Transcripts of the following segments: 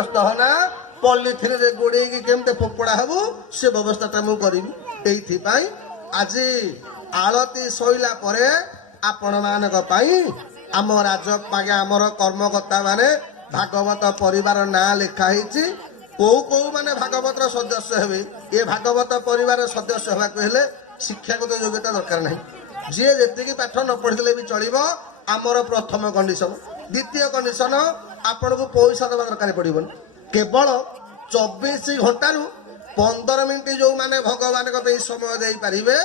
ବ୍ୟସ୍ତ ହନା ପଲିଥିନ ରେ ଗୋଡେଇକି କେମିତି ଫୋପଡା ହବ ସେ ବ୍ୟବସ୍ଥାଟା ମୁଁ କରିବି। ଏଇଥିପାଇଁ ଆଜି ଆଳତି ସଇଲା ପରେ ଆପଣ ମାନଙ୍କ ପାଇଁ ଆମ ଆମର କର୍ମକର୍ତ୍ତା ମାନେ ଭାଗବତ ପରିବାର ନାଁ ଲେଖା ହେଇଛି। କୋଉ ମାନେ ଭାଗବତର ସଦସ୍ୟ ହେବେ। ଏ ଭାଗବତ ପରିବାର ସଦସ୍ୟ ହେବାକୁ ହେଲେ ଶିକ୍ଷାଗତ ଯୋଗ୍ୟତା ଦରକାର ନାହିଁ। ଯିଏ ଯେତିକି ପାଠ ନ ପଢିଥିଲେ ବି ଚଳିବ। ଆମର ପ୍ରଥମ କଣ୍ଡିସନ। ଦ୍ୱିତୀୟ କଣ୍ଡିସନ ଆପଣଙ୍କୁ ପଇସା ଦେବା ଦରକାର ପଡିବନି। କେବଳ 24 ଘଣ୍ଟାରୁ 15 ମିନିଟ ଯୋଉମାନେ ଭଗବାନଙ୍କ ପାଇଁ ସମୟ ଦେଇପାରିବେ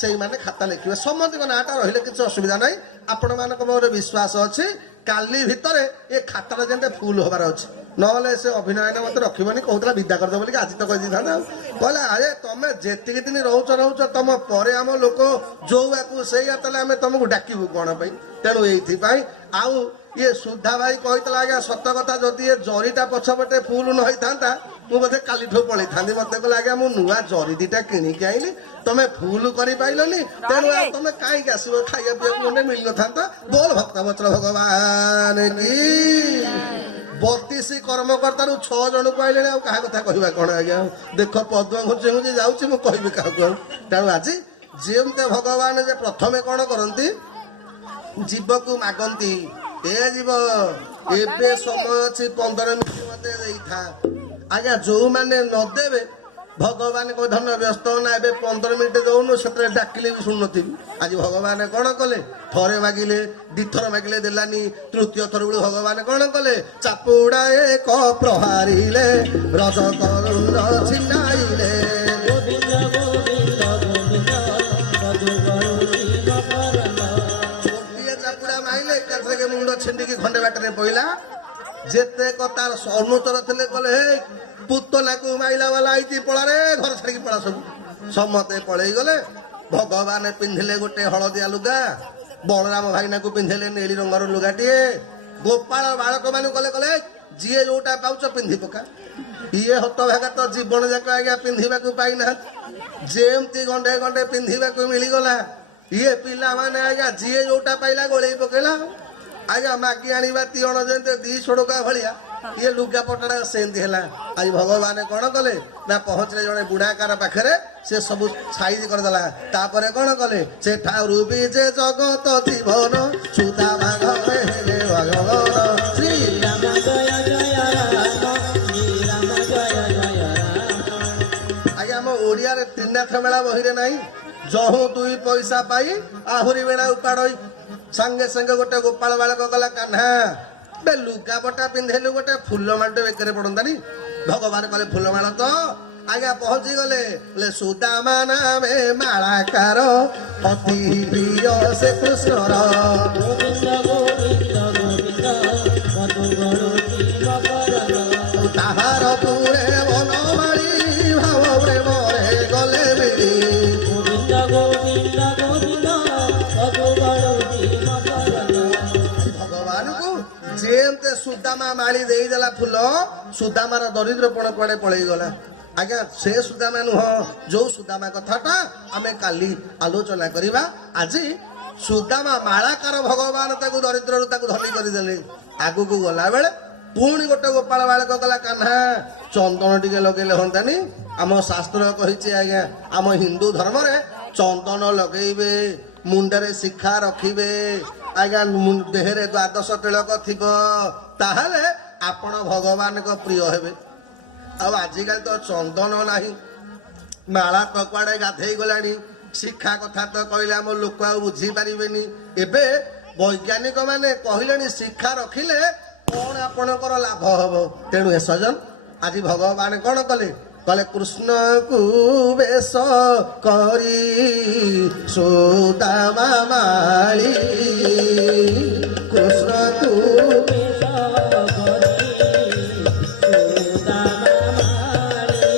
ସେଇମାନେ ଖାତା ଲେଖିବେ। ସମସ୍ତଙ୍କ ନାଁଟା ରହିଲେ କିଛି ଅସୁବିଧା ନାହିଁ। ଆପଣ ମାନଙ୍କ ମୋର ବିଶ୍ୱାସ ଅଛି କାଲି ଭିତରେ ଏ ଖାତାଟା ଯେମିତି ଫୁଲ ହବାର ଅଛି। ନହେଲେ ସେ ଅଭିନୟ ମତେ ରଖିବନି କହୁଥିଲା ବିଦା କରିଦେବ ବୋଲି ଆଜି ତ କହିଦେଇଥାନ୍ତା। କହିଲା ଆରେ ତମେ ଯେତିକି ଦିନ ରହୁଛ ତମ ପରେ ଆମ ଲୋକ ଯୋଉଆକୁ ସେଇଆ ତାହେଲେ ଆମେ ତମକୁ ଡାକିବୁ କଣ ପାଇଁ। ତେଣୁ ଏଇଥିପାଇଁ ଆଉ ଇଏ ସୁଧା ଭାଇ କହିଥିଲା ଆଜ୍ଞା ସତ କଥା ଯଦି ଏ ଜରିଟା ପଛପଟେ ଫୁଲ ନ ହେଇଥାନ୍ତା ମୁଁ ବୋଧେ କାଲିଠୁ ପଳେଇଥାନ୍ତି। ମତେ କହିଲା ଆଜ୍ଞା ମୁଁ ନୂଆ ଜରି ଦିଟା କିଣିକି ଆଇଲି ତମେ ଫୁଲ କରିପାରିଲନି ତେଣୁ ଆଉ ତମେ କାହିଁକି ଆସିବ ଖାଇବା ପିଇବାକୁ ଗଣ୍ଡେ ମିଳିନଥାନ୍ତା। ବୋଲ ଭକ୍ତ ବଚନ ଭଗବାନ କି 32 କର୍ମକର୍ତ୍ତାରୁ 6 ଜଣକୁ ଆଇଲେଣି ଆଉ କାହା କଥା କହିବା କଣ ଆଜ୍ଞା। ଦେଖ ପଦ୍ମ ଘୁଞ୍ଚି ଘୁଞ୍ଚି ଯାଉଛି ମୁଁ କହିବି କାହାକୁ ଆଉ। ତେଣୁ ଆଜି ଯେମିତି ଭଗବାନ ଯେ ପ୍ରଥମେ କଣ କରନ୍ତି ଜୀବକୁ ମାଗନ୍ତି ଏ ଜୀବ ଏବେ ସମୟ ଅଛି 15 ମିନିଟ ମତେ ଦେଇଥା। ଆଜ୍ଞା ଯୋଉମାନେ ନଦେବେ ଭଗବାନ ଧନ ବ୍ୟସ୍ତ ନା ଏବେ 15 ମିନିଟ ଦଉନୁ ସେଥିରେ ଡାକିଲେ ବି ଶୁଣୁନଥିବି। ଆଜି ଭଗବାନ କଣ କଲେ ଥରେ ମାଗିଲେ ଦିଥର ମାଗିଲେ ଦେଲାନି। ତୃତୀୟ ଥର ବେଳୁ ଭଗବାନ କଣ କଲେ ଚାପୁଡା ଏକ ପ୍ରହାରିଲେ ରଜ କରୁଣ ଛିଣ୍ଡାଇଲେ। ଚାପୁଡା ମାଇଲେ ଏକାଥରେ ମୁଣ୍ଡ ଛିଣ୍ଡିକି ଖଣ୍ଡେ ବାଟରେ ପଇଲା। ଯେତେ ତାର ଅନୁଚର ଥିଲେ କଲେ ହେ ପୁତନାକୁ ମାଇଲା ବାଲା ଆଇଛି ପଳାରେ ଘର ଛାଡିକି ପଳା। ସବୁ ସମସ୍ତେ ପଳେଇ ଗଲେ। ଭଗବାନ ପିନ୍ଧିଲେ ଗୋଟେ ହଳଦିଆ ଲୁଗା। ବଳରାମ ଭାଇନାକୁ ପିନ୍ଧିଲେ ନେଳି ରଙ୍ଗର ଲୁଗାଟିଏ। ଗୋପାଳ ବାଳକ ମାନଙ୍କୁ କଲେ ଯିଏ ଯୋଉଟା ପାଉଛ ପିନ୍ଧି ପକା। ଇଏ ହତଭାଗା ତ ଜୀବନ ଯାକ ଆଜ୍ଞା ପିନ୍ଧିବାକୁ ପାଇନାହାନ୍ତି। ଯେମିତି ଗଣ୍ଡେ ଗଣ୍ଡେ ପିନ୍ଧିବାକୁ ମିଳିଗଲା ଇଏ ପିଲାମାନେ ଆଜ୍ଞା ଯିଏ ଯୋଉଟା ପାଇଲା ଗୋଳେଇ ପକେଇଲା। ଆଜ୍ଞା ମାଗି ଆଣିବା ତିଅଣ ଯେମିତି 2 ସୋଡ଼କା ଭଳିଆ ଇଏ ଲୁଗାପଟା ସେମିତି ହେଲା। ଆଜି ଭଗବାନ କଣ କଲେ ନା ପହଞ୍ଚିଲେ ଜଣେ ବୁଢାକାର ପାଖରେ ସେ ସବୁ ସାଇଜ କରିଦେଲା। ତାପରେ କଣ କଲେ ସେଠାରୁ ବି ଯେ ଜଗତ ଜୀବନ ସୁତା ଭାଗରେ ହେଲେ ଭଗବାନ ଶ୍ରୀରାମ ଜୟ ଜୟ ରାମ ଶ୍ରୀରାମ ଜୟ ଜୟ ରାମ। ଆଜ୍ଞା ଆମ ଓଡିଆରେ ତ୍ରିନାଥ ମେଳା ବହିରେ ନାହିଁ ଯହୁଁ 2 ପଇସା ପାଇ ଆହୁରି ବେଳା ଉପାଡଇ। ସାଙ୍ଗେ ସାଙ୍ଗେ ଗୋଟେ ଗୋପାଳ ବାଳକ ଗଲା କାହ୍ନା ବେ ଲୁଗାପଟା ପିନ୍ଧେଲୁ ଗୋଟେ ଫୁଲ ମାଳ ବେକରେ ପଡନ୍ତାନି। ଭଗବାନ କଲେ ଫୁଲମାଳ ତ ଆଜ୍ଞା ପହଞ୍ଚି ଗଲେ ସୁଦାମା ନାମେ ମାଳାକାର ଅତି ପ୍ରିୟ ସେ କୃଷ୍ଣର। ତାହାର ପୁରେ ବନମାଳି ଭାବ ପ୍ରେମରେ ଗଲେ ମିଳି। ଯେମତେ ସୁଦାମା ମାଳି ଦେଇଦେଲା ଫୁଲ ସୁଦାମାର ଦରିଦ୍ରପଣ କୁଆଡେ ପଳେଇ ଗଲା। ଆଜ୍ଞା ସେ ସୁଦାମା ନୁହଁ ଯୋଉ ସୁଦାମା କଥାଟା ଆମେ କାଲି ଆଲୋଚନା କରିବା। ଆଜି ସୁଦାମା ମାଳାକାର ଭଗବାନ ତାକୁ ଦରିଦ୍ରରୁ ତାକୁ ଧନୀ କରିଦେଲେ। ଆଗକୁ ଗଲା ବେଳେ ପୁଣି ଗୋଟେ ଗୋପାଳ ବାଳକ ଗଲା କାହ୍ନା ଚନ୍ଦନ ଟିକେ ଲଗେଇଲେ ହୁଅନ୍ତାନି। ଆମ ଶାସ୍ତ୍ର କହିଛି ଆଜ୍ଞା ଆମ ହିନ୍ଦୁ ଧର୍ମରେ ଚନ୍ଦନ ଲଗେଇବେ ମୁଣ୍ଡରେ ଶିଖା ରଖିବେ ଆଜ୍ଞା ଦେହରେ 12 ତିଳକ ଥିବ ତାହେଲେ ଆପଣ ଭଗବାନଙ୍କ ପ୍ରିୟ ହେବେ। ଆଉ ଆଜିକାଲି ତ ଚନ୍ଦନ ନାହିଁ ମାଳା ତ କୁଆଡେ ଗାଧେଇ ଗଲାଣି। ଶିକ୍ଷା କଥା ତ କହିଲେ ଆମ ଲୋକ ଆଉ ବୁଝିପାରିବେନି। ଏବେ ବୈଜ୍ଞାନିକ ମାନେ କହିଲେଣି ଶିକ୍ଷା ରଖିଲେ କଣ ଆପଣଙ୍କର ଲାଭ ହବ। ତେଣୁ ଏ ସଜନ ଆଜି ଭଗବାନ କଣ କଲେ କଲେ କୃଷ୍ଣକୁ ବେଶ କରି ସୁଦାମା ମାଳି କୃଷ୍ଣକୁ ବେଶ କରି ସୁଦାମା ମାଳି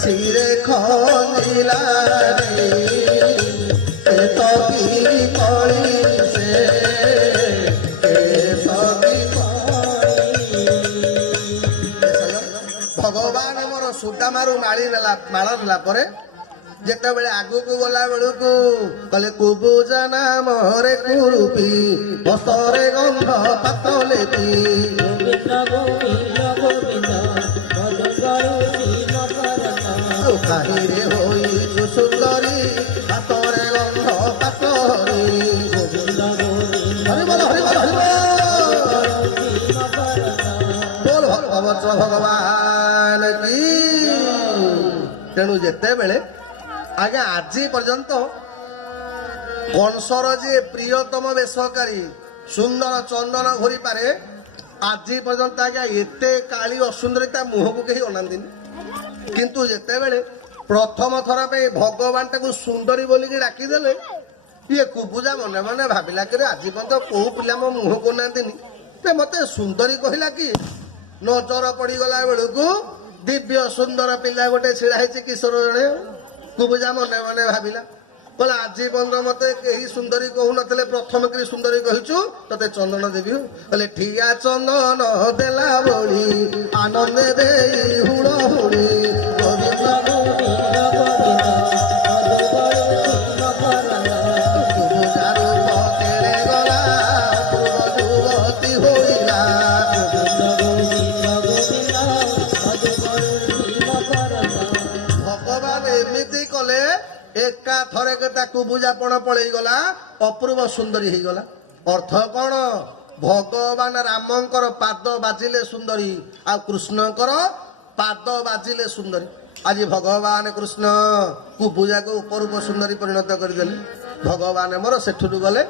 ଶିରେ ଖୋଲିଲା ରେ ତ କି କଳି ସେ ଭଗବାନ ମୋର ସୁଦାମାରୁ ମାଳ ନେଲା ପରେ ଯେତେବେଳେ ଆଗକୁ ଗଲା ବେଳକୁ କଲେ କୁବୁଜା ନାମରେ କୁରୁପି ହସ୍ତରେ ଗନ୍ଧ ପାତ ଲେପି କାହିଁରେ ହୋଇଛୁ ସୁନ୍ଦରୀ ହାତରେ ଗନ୍ଧ ପାତରି ହରିବଲ ହରିବଲ ହରିବଲ ବୋଲ ଭଗବତ ଭଗବାନ କି। ତେଣୁ ଯେତେବେଳେ ଆଜ୍ଞା ଆଜି ପର୍ଯ୍ୟନ୍ତ କଂସର ଯିଏ ପ୍ରିୟତମ ବେଶକାରୀ ସୁନ୍ଦର ଚନ୍ଦନ ଘୋରିପାରେ ଆଜି ପର୍ଯ୍ୟନ୍ତ ଆଜ୍ଞା ଏତେ କାଳି ଅସୁନ୍ଦରୀ ତା ମୁହଁକୁ କେହି ଅନାନ୍ତିନି। କିନ୍ତୁ ଯେତେବେଳେ ପ୍ରଥମ ଥର ପାଇଁ ଭଗବାନ ତାକୁ ସୁନ୍ଦରୀ ବୋଲିକି ଡାକିଦେଲେ ଇଏ କୁବୁଜା ମନେ ମନେ ଭାବିଲା କି ଆଜି ପର୍ଯ୍ୟନ୍ତ କୋଉ ପିଲା ମୋ ମୁହଁକୁ ଅନାନ୍ତିନି ମତେ ସୁନ୍ଦରୀ କହିଲା କି। ନଜର ପଡିଗଲା ବେଳକୁ ଦିବ୍ୟ ସୁନ୍ଦର ପିଲା ଗୋଟେ ଛିଡା ହେଇଛି କିଶୋର ଜଣେ। କୁବୁଜା ମନେ ମନେ ଭାବିଲା କହିଲା ଆଜି ପର୍ଯ୍ୟନ୍ତ ମତେ କେହି ସୁନ୍ଦରୀ କହୁନଥିଲେ ପ୍ରଥମ କରି ସୁନ୍ଦରୀ କହିଛୁ ତତେ ଚନ୍ଦନ ଦେବି। କହିଲେ ଠିଆ ଚନ୍ଦନ ଦେଲା ବଳି ଆନନ୍ଦ ଦେଇ ହୁଳ ହୁଳି ଏକା ଥରକେ ତାକୁ ବୁଝାପଣ ପଳେଇଗଲା ଅପୂର୍ବ ସୁନ୍ଦରୀ ହେଇଗଲା। ଅର୍ଥ କଣ? ଭଗବାନ ରାମଙ୍କର ପାଦ ବାଜିଲେ ସୁନ୍ଦରୀ ଆଉ କୃଷ୍ଣଙ୍କର ପାଦ ବାଜିଲେ ସୁନ୍ଦରୀ। ଆଜି ଭଗବାନ କୃଷ୍ଣ କୁବୁଜାକୁ ଅପୂର୍ବ ସୁନ୍ଦରୀ ପରିଣତ କରିଦେଲେ। ଭଗବାନ ମୋର ସେଠୁରୁ ଗଲେ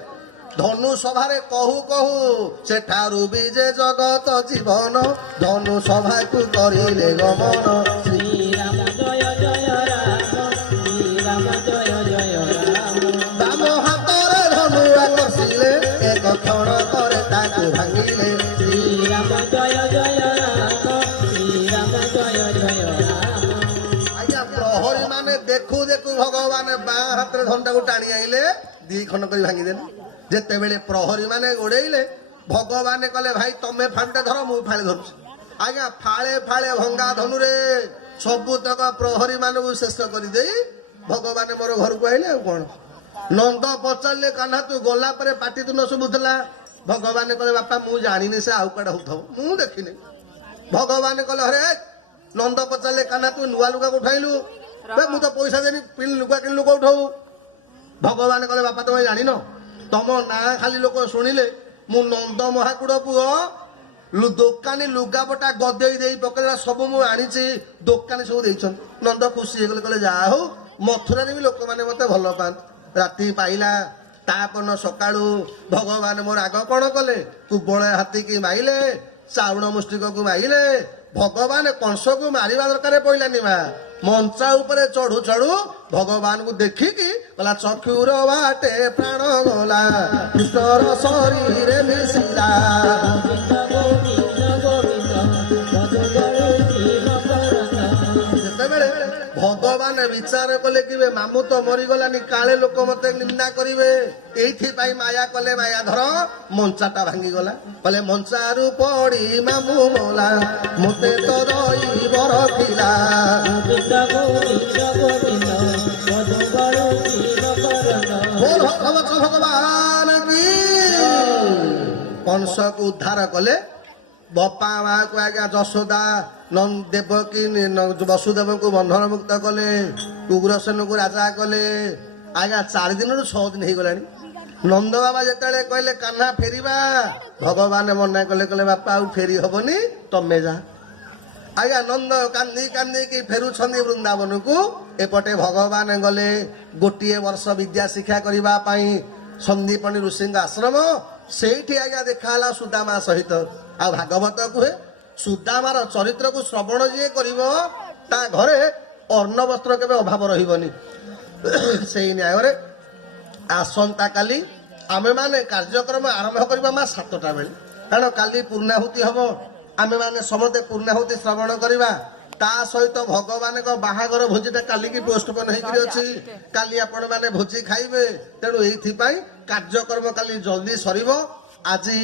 ଧନୁ ସଭାରେ କହୁ କହୁ ସେଠାରୁ ବି ଯେ ଜଗତ ଜୀବନ ଧନୁ ସଭାକୁ କରିଲେ ଗମନ। ରାମ ହାତରେ ଧନୁ ଆକର୍ଷିଲେ ଏକ କ୍ଷଣ ପରେ ତାକୁ ଭାଙ୍ଗିଲେ। ଶ୍ରୀରାମ ଜୟ ଜୟ ରାମ ଶ୍ରୀରାମ ଜୟ ଜୟ ରାମ। ଆଜ୍ଞା ପ୍ରହରୀ ମାନେ ଦେଖୁ ଦେଖୁ ଭଗବାନ ବାଁ ହାତରେ ଧନୁଟାକୁ ଟାଣି ଆଇଲେ ଦି ଖଣ୍ଡ କରି ଭାଙ୍ଗିଦେଲେ। ଯେତେବେଳେ ପ୍ରହରୀ ମାନେ ଗୋଡେଇଲେ ଭଗବାନ କଲେ ଭାଇ ତମେ ଫାଳେ ଧର ମୁଁ ଫାଳେ ଧରୁଛି। ଆଜ୍ଞା ଫାଳେ ଫାଳେ ଭଙ୍ଗା ଧନୁରେ ସବୁତକ ପ୍ରହରୀ ମାନଙ୍କୁ ଶେଷ କରିଦେଇ ଭଗବାନ ମୋର ଘରକୁ ଆଇଲେ। ଆଉ କଣ ନନ୍ଦ ପଚାରିଲେ କାହ୍ନା ତୁ ଗଲା ପରେ ପାଟି ତୁଣ୍ଡ ଶୁଭୁଥିଲା। ଭଗବାନ କଲେ ବାପା ମୁଁ ଜାଣିନି ସେ ଆଉ କୁଆଡେ ହଉଥିବ ମୁଁ ଦେଖିନି। ଭଗବାନ କଲେ ହରେ ନନ୍ଦ ପଚାରିଲେ କାହ୍ନା ତୁ ନୂଆ ଲୁଗା କୋଉଠୁ ଆଇଲୁ? ମୁଁ ତ ପଇସା ଦେନି ଲୁଗା କିଣିଲୁ କୋଉଠୁ? ଭଗବାନ କଲେ ବାପା ତମେ ଜାଣିନ ତମ ନାଁ ଖାଲି ଲୋକ ଶୁଣିଲେ ମୁଁ ନନ୍ଦ ମହାକୁଡ ପୁଅ ଦୋକାନୀ ଲୁଗାପଟା ଗଦେଇ ଦେଇ ପକେଇଲା ସବୁ ମୁଁ ଆଣିଛି ଦୋକାନୀ ସବୁ ଦେଇଛନ୍ତି। ନନ୍ଦ ଖୁସି ହେଇଗଲେ କହିଲେ ଯାହା ହଉ ମଥୁରାରେ ବି ଲୋକମାନେ ମତେ ଭଲ ପାଆନ୍ତି। ରାତି ପାଇଲା ତାପନ ସକାଳୁ ଭଗବାନ ମୋର ଆଗ କଣ କଲେ କୁବଳ ହାତୀକି ମାଇଲେ ଚାଉଳ ମୁଷ୍ଟିକକୁ ମାଇଲେ। ଭଗବାନ କଂସକୁ ମାରିବା ଦରକାର ପଇଲାନି ମା ମଞ୍ଚା ଉପରେ ଚଢୁ ଚଢୁ ଭଗବାନଙ୍କୁ ଦେଖିକି କହିଲା ଚକ୍ଷୁର ବାଟେ ପ୍ରାଣ ଗଲା କୃଷ୍ଣର ଶରୀରେ ମିଶିଲା। ଯେତେବେଳେ ଭଗବାନ ବିଚାର କଲେ କିବେ ମାମୁ ତ ମରିଗଲାନି କାଳେ ଲୋକ ମତେ ନିନ୍ଦା କରିବେ ଏଇଥିପାଇଁ ମାୟା କଲେ ମାୟା ଧର ମଞ୍ଚାଟା ଭାଙ୍ଗିଗଲା। କହିଲେ ମଞ୍ଚାରୁ ପଡି ମାମୁ ମଲା ମତେ ତ ରହିବ ରଖିଲା। ଭଗବାନ କି କଂସକୁ ଉଦ୍ଧାର କଲେ। ବାପା ମାକୁ ଆଜ୍ଞା ଯଶୋଦା ଦେବକୀ ବସୁଦେବଙ୍କୁ ବନ୍ଧନ ମୁକ୍ତ କଲେ। ଉଗ୍ରସେନକୁ ରାଜା କଲେ। ଆଜ୍ଞା 4 ଦିନରୁ 6 ଦିନ ହେଇଗଲାଣି। ନନ୍ଦ ବାବା ଯେତେବେଳେ କହିଲେ କାହ୍ନା ଫେରିବା ଭଗବାନ ମନା କଲେ କହିଲେ ବାପା ଆଉ ଫେରି ହବନି ତମେ ଯା। ଆଜ୍ଞା ନନ୍ଦ କାନ୍ଦି କାନ୍ଦିକି ଫେରୁଛନ୍ତି ବୃନ୍ଦାବନକୁ। ଏପଟେ ଭଗବାନ ଗଲେ ଗୋଟିଏ ବର୍ଷ ବିଦ୍ୟା ଶିକ୍ଷା କରିବା ପାଇଁ ସନ୍ଦୀପନୀ ଋଷିଙ୍କ ଆଶ୍ରମ। ସେଇଠି ଆଜ୍ଞା ଦେଖା ହେଲା ସୁଦାମା ସହିତ। ଆଉ ଭାଗବତ କୁହେ ସୁଦାମାର ଚରିତ୍ରକୁ ଶ୍ରବଣ ଯିଏ କରିବ ତା ଘରେ ଅନ୍ନ ବସ୍ତ୍ର କେବେ ଅଭାବ ରହିବନି। ସେଇ ନ୍ୟାୟରେ ଆସନ୍ତା କାଲି ଆମେମାନେ କାର୍ଯ୍ୟକ୍ରମ ଆରମ୍ଭ କରିବା ମା 7ଟା ବେଳେ। କାରଣ କାଲି ପୂର୍ଣ୍ଣାହୁତି ହବ। ଆମେମାନେ ସମସ୍ତେ ପୂର୍ଣ୍ଣାହୁତି ଶ୍ରବଣ କରିବା। ତା ସହିତ ଭଗବାନଙ୍କ ବାହାଘର ଭୋଜିଟା କାଲିକି ପୋଷ୍ଟପୋନ ହେଇକିରି ଅଛି। କାଲି ଆପଣ ମାନେ ଭୋଜି ଖାଇବେ। ତେଣୁ ଏଇଥିପାଇଁ କାର୍ଯ୍ୟକ୍ରମ କାଲି ଜଲ୍ଦି ସରିବ। ଆଜି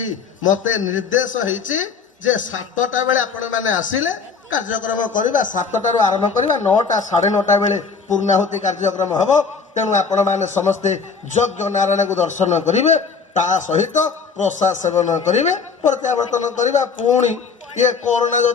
ମତେ ନିର୍ଦ୍ଦେଶ ହେଇଛି ଯେ 7ଟା ବେଳେ ଆପଣ ମାନେ ଆସିଲେ କାର୍ଯ୍ୟକ୍ରମ କରିବା। 7ଟାରୁ ଆରମ୍ଭ କରିବା 9ଟା 9:30 ବେଳେ ପୂର୍ଣ୍ଣାହୁତି କାର୍ଯ୍ୟକ୍ରମ ହବ। ତେଣୁ ଆପଣ ମାନେ ସମସ୍ତେ ଯଜ୍ଞ ନାରାୟଣକୁ ଦର୍ଶନ କରିବେ। ତା ସହିତ ପ୍ରସାଦ ସେବନ କରିବେ ପ୍ରତ୍ୟାବର୍ତ୍ତନ କରିବା ପୁଣି ଇଏ କରୋନା